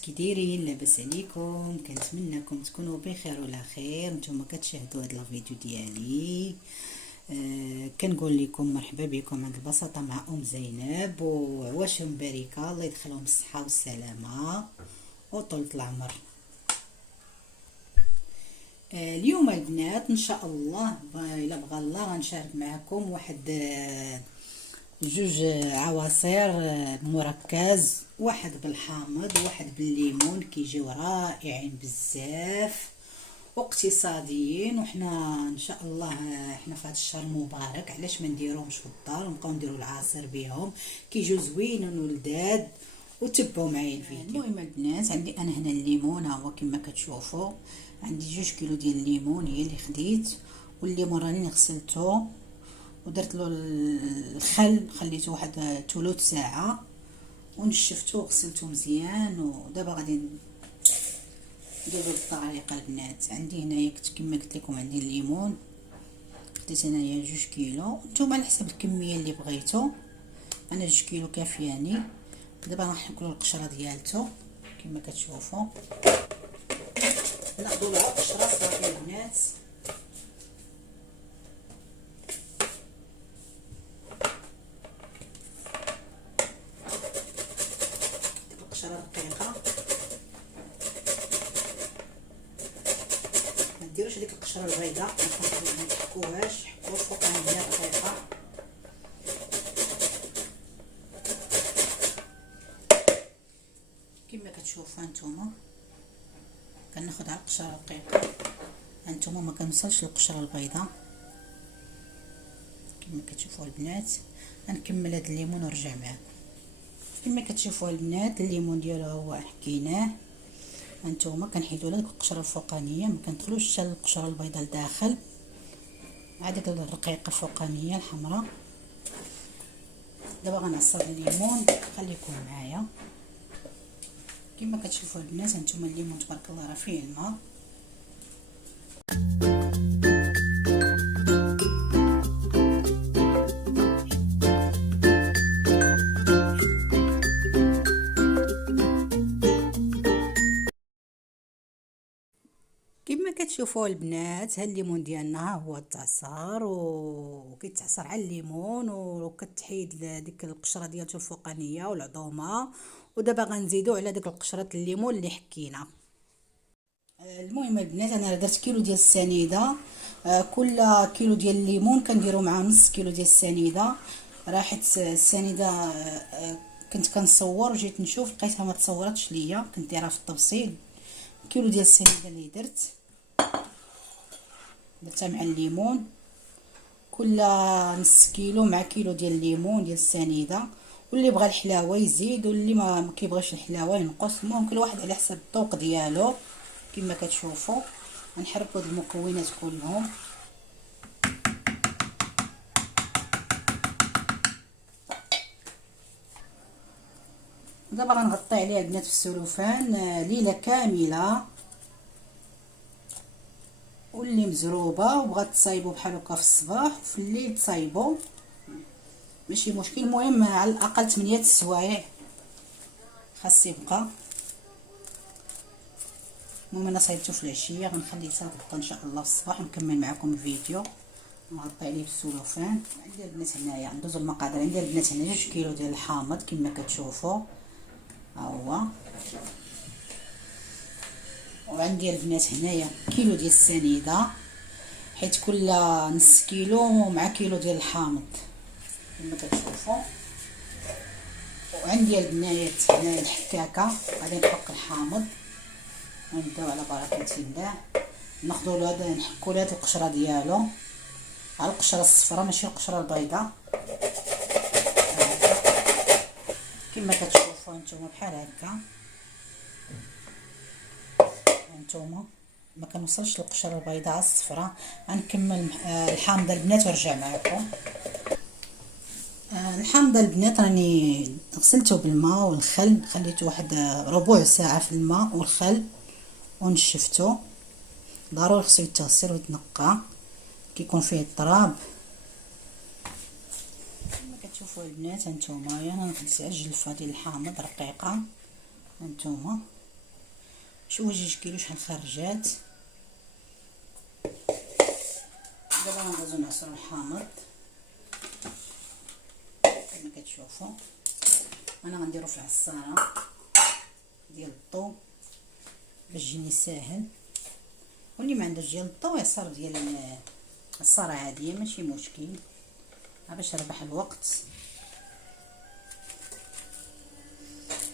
كي دايرين؟ لاباس عليكم؟ كنتمنىكم تكونوا بخير وعلى خير. نتوما كتشاهدوا هذا الفيديو ديالي. كنقول لكم مرحبا بكم عند البساطه مع زينب، وعواش مباركه، الله يدخلهم بالصحه والسلامه وطولة العمر. اليوم البنات ان شاء الله الا بغى الله غنشارك معكم واحد جوج عواصير مركز، واحد بالحامض وواحد بالليمون، كيجيو رائعين بزاف واقتصاديين. وحنا ان شاء الله حنا في هذا الشهر المبارك، علاش ما نديروهمش في الدار ونبقاو نديروا العصير بهم، كيجيو زوينين ولذاذ. وتبعوا معايا الفيديو. المهم البنات، عندي انا هنا الليمون، ها هو كما كتشوفوا. عندي 2 كيلو ديال الليمون هي اللي خديت، والليمون راني غسلته ودرت له الخل، خليته واحد ثلث ساعه ونشفته وغسلته مزيان. ودابا غادي نديرو الطريقه البنات. عندي هنايا كما قلت لكم عندي الليمون، خديت هنايا 2 كيلو، نتوما على حسب الكميه اللي بغيتو. انا 2 كيلو كافياني. دابا راح ناكلو القشره ديالته كما كتشوفوا. ناخذوا لها قشره صافي البنات. القشره رقيقه، ما ديروش هذيك القشره البيضاء، ما تحكوهاش، حكوا الفوقانيه رقيقه. كما كتشوفوا هانتوما كناخذ على القشره رقيقه. هانتوما ما كنوصلش للقشره البيضاء كما كتشوفوا البنات. غنكمل هذا الليمون ونرجع معكم. كما كتشوفوا البنات الليمون ديالو هو حكيناه. هانتوما كنحيدوا لك القشره الفوقانيه، ما كندخلوش حتى القشره البيضاء لداخل، هذيك الرقيقه الفوقانيه الحمراء. دابا غنعصر الليمون، خليكم معايا. كما كتشوفوا البنات هانتوما الليمون تبارك الله راه فيه الماء. كما كتشوفوا البنات ها الليمون ديالنا هو تعصر وكيتعصر على الليمون، وكتحيد ديك القشره ديالته الفوقانيه والعظومه. ودابا غنزيدو على ديك القشره الليمون اللي حكينا. المهم البنات، انا درت كيلو ديال السنيده. كل كيلو ديال الليمون كنديروا معاه نص كيلو ديال السنيده. راحت السنيده كنت كنصور وجيت نشوف لقيتها ما تصورتش ليا، كنت دايرها في التبسيط. كيلو ديال السنيده اللي درتها مع الليمون، كل نص كيلو مع كيلو ديال الليمون ديال السنيده. واللي بغى الحلاوه يزيد، واللي ما كيبغيش الحلاوه ينقص. المهم كل واحد على حسب الذوق ديالو. كما كتشوفوا غنحركوا هاد المكونات كلهم. دابا غنغطي عليها البنات في السلوفان ليله كامله. واللي مزروبه وبغات تصايبوا بحال هكا في الصباح وفي الليل تصايبوا، ماشي مشكل. المهم على الاقل 8 السوايع خاص يبقى. المهم انا صايبته في العشيه، غنخليه صافي ان شاء الله في الصباح ونكمل معكم الفيديو. نغطي عليه بالسلوفان. عندي البنات هنايا ندوزو المقادير. عندي البنات هنا 2 كيلو ديال الحامض كما كتشوفوا ها هو. وعندي البنات هنايا كيلو ديال السنيده، حيت كل نص كيلو مع كيلو ديال الحامض كما كتشوفوا. وعندي البنات هنايا الحكاكه، غادي نحك الحامض. نبداو على بركه الله. ناخذوا له هذا، نحكوا له القشره ديالو، على القشره الصفراء ماشي القشره البيضاء كما كتشوفوا نتوما بحال هكا. هانتوما ما كنوصلش للقشره البيضاء الصفراء. غنكمل الحامضه البنات ونرجع معكم. الحامضه البنات راني غسلته بالماء والخل، خليته واحد ربع ساعه في الماء والخل ونشفته. ضروري خصو يتغسل ويتنقى، كيكون فيه التراب. كما كتشوفوا البنات هانتوما انا نخدت الجلفه ديال الحامض رقيقه. هانتوما هو 2 كيلو شحال خرجات. دابا غندوزو نعصرو الحامض كما كتشوفوا. انا غنديرو في العصاره ديال الضو باش يجيني ساهل، واللي ما عندوش ديال الضو يعصر ديال العصاره عاديه ماشي مشكل، باش ربح الوقت.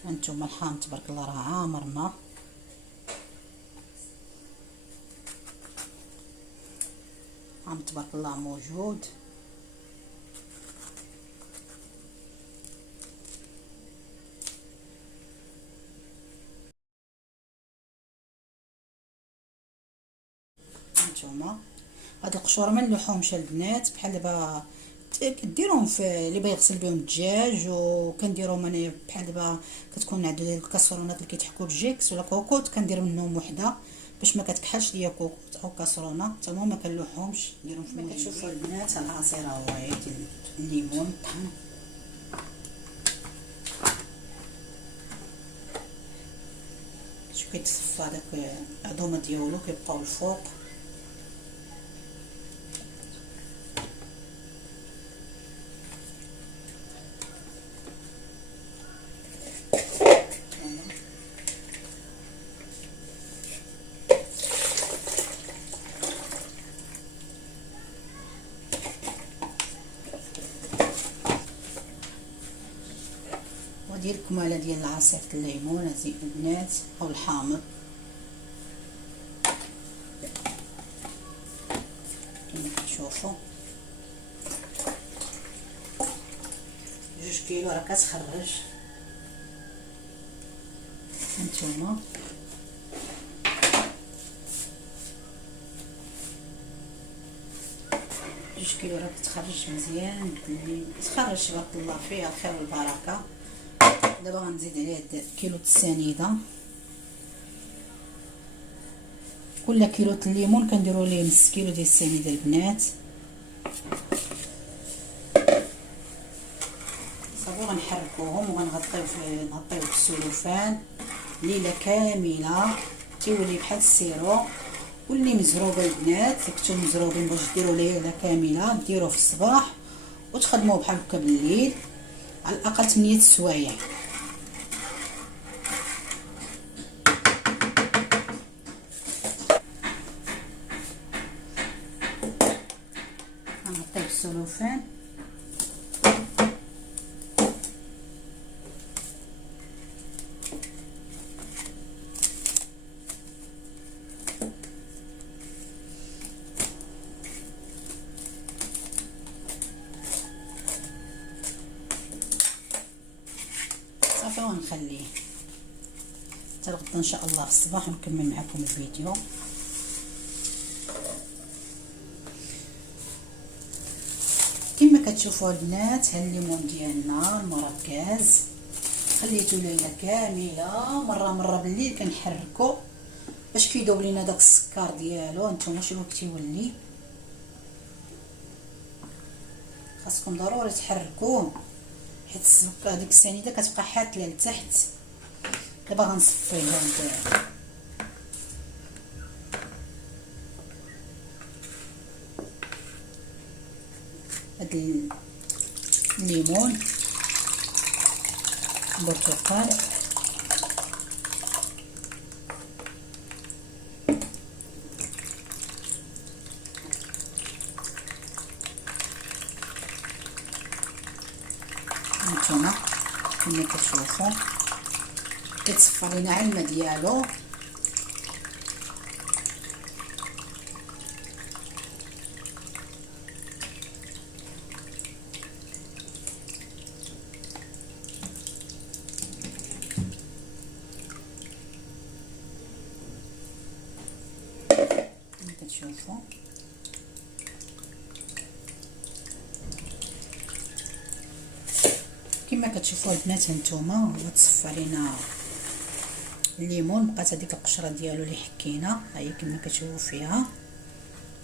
هانتوما الحامض تبارك الله راه عامرنا، تبارك الله موجود. هانتوما هاد القشور ما نلوحهمش البنات، بحال دابا كديروهم في اللي بغى يغسل بهم الدجاج، وكنديرهم انا بحال دابا كتكون عندنا الكاسرونات اللي كيتحكوا بجيكس ولا كوكوط، كندير منهم وحده باش ما كتكحلش ليا كوكوط او كاسرونه، حتى هما ما كنلوحهمش، نديرهم في الماء. كتشوفوا البنات العصير هو ديال الليمون طحن. شوف كيتصفى داك العظومه ديالو كيبقاو الفوق. ودير الكماله ديال العصير الليمون زي البنات او الحامض كما كتشوفوا. 2 كيلو راه كتخرج. هانتوما 2 كيلو راه كتخرج مزيان، اللي تخرج تبارك الله فيها الخير والبركه. دابا غنزيد عليه 1 كيلو السنيده، كل كيلو الليمون كنديروا ليه نص كيلو ديال السنيده البنات. صافي غنحركوهم وغنغطيو بالسلوفان ليله كامله تيولي بحال السيرو. واللي مزروبه البنات كنتو مزروبين باش ديروا ليله كامله ديروه في الصباح وتخدموه بحال هكا بالليل على الاقل 8 سوايع. غنغطيه بالسلوفان صافي ونخليه حتى الغدا ان شاء الله في الصباح ونكمل معكم الفيديو. كما كتشوفوا البنات ها الليمون ديالنا المركز خليته ليله كامله، مره بالليل كنحركو باش كيذوب لينا داك السكر ديالو. نتوما شوفوا كيولي، خاصكم ضروري تحركوه حيت هذيك السنيده كتبقى حاتله لتحت. دابا غنصفيها هاد الليمون البرتقال هانتوما كما كتشوفوا كتصفى لينا على الماء ديالو. كتشوفوا كما كتشوفوا البنات هانتوما هو تصفى لينا الليمون، بقات هذيك القشره ديالو اللي حكينا ها هي كما كتشوفوا فيها.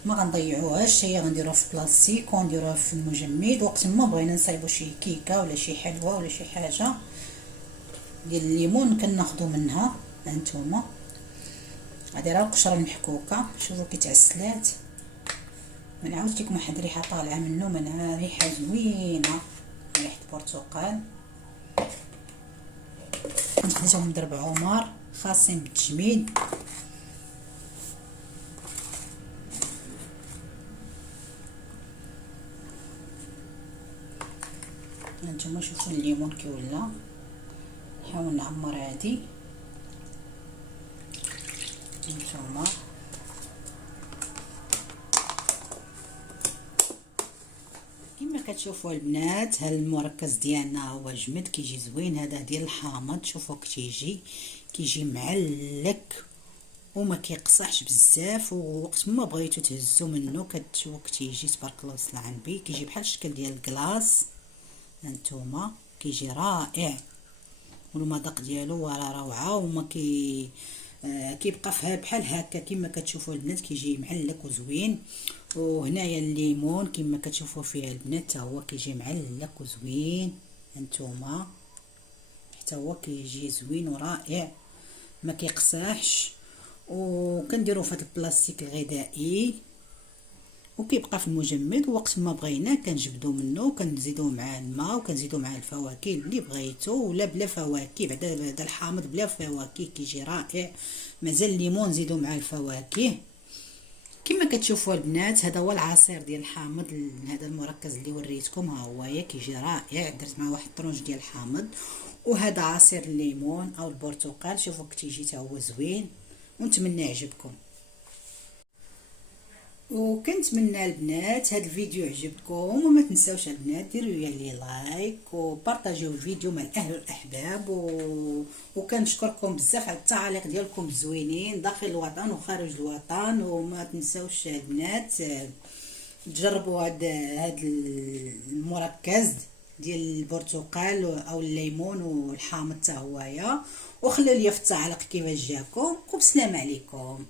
ما غنضيعوهاش، هي غنديروها في بلاستيك ونديروها في المجمد. وقت ما بغينا نصايبوا شي كيكه ولا شي حلوه ولا شي حاجه ديال الليمون كناخذوا منها. هانتوما غادي راه القشره المحكوكه، شوفوا كي تعسلات. ما نعاودش لكم واحد الريحه طالعه منه، منها ريحه زوينه، ريحه البرتقال. خديتهم من درب عمر خاصين بالتجميد. هانتوما شوفوا الليمون كي ولا، نحاول نعمر عادي. هانتوما كما كتشوفوا البنات، هذا المركز ديالنا هو جمد، كيجي زوين. هذا ديال الحامض، شوفوا كيجي معلك وما كيقصحش بزاف، ووقت ما بغيتو تهزوا منه كتشوفوا كتيجي تبارك الله وصل عنبي، كيجي بحال الشكل ديال الكلاص. هانتوما كيجي رائع، والمذاق ديالو راه روعه، وما كيبقى فيها بحال هكا كما كتشوفوا البنات، كيجي معلك وزوين. وهنايا الليمون كما كتشوفوا فيه البنات حتى هو كيجي معلك وزوين. هانتوما حتى هو كيجي زوين ورائع، ما كيقصحش، وكنديروه في هذا البلاستيك الغذائي، وكيبقى في المجمد. وقت ما بغينا كنجبدو منه، كنزيدوه مع الماء، وكنزيدو مع الفواكه اللي بغيتو، ولا بلا فواكه. بعدا هذا الحامض بلا فواكه كيجي رائع. مازال الليمون نزيدو مع الفواكه. كما كتشوفوا البنات، هذا هو العصير ديال الحامض. هذا المركز اللي وريتكم ها هو كيجي رائع. درت مع واحد طرونج ديال الحامض، وهذا عصير الليمون او البرتقال. شوفوا كتيجي حتى هو زوين، ونتمنى يعجبكم. وكنتمنى البنات هذا الفيديو يعجبكم، وما تنساوش البنات ديروا لي لايك وبارطاجيو الفيديو مع الاهل والاحباب. وكنشكركم بزاف على التعاليق ديالكم الزوينين داخل الوطن وخارج الوطن. وما تنساوش البنات تجربوا هذا المركز ديال البرتقال او الليمون والحامض حتى هويا، وخلوا لي في التعليق كيفاش جاكم، وبسلام عليكم.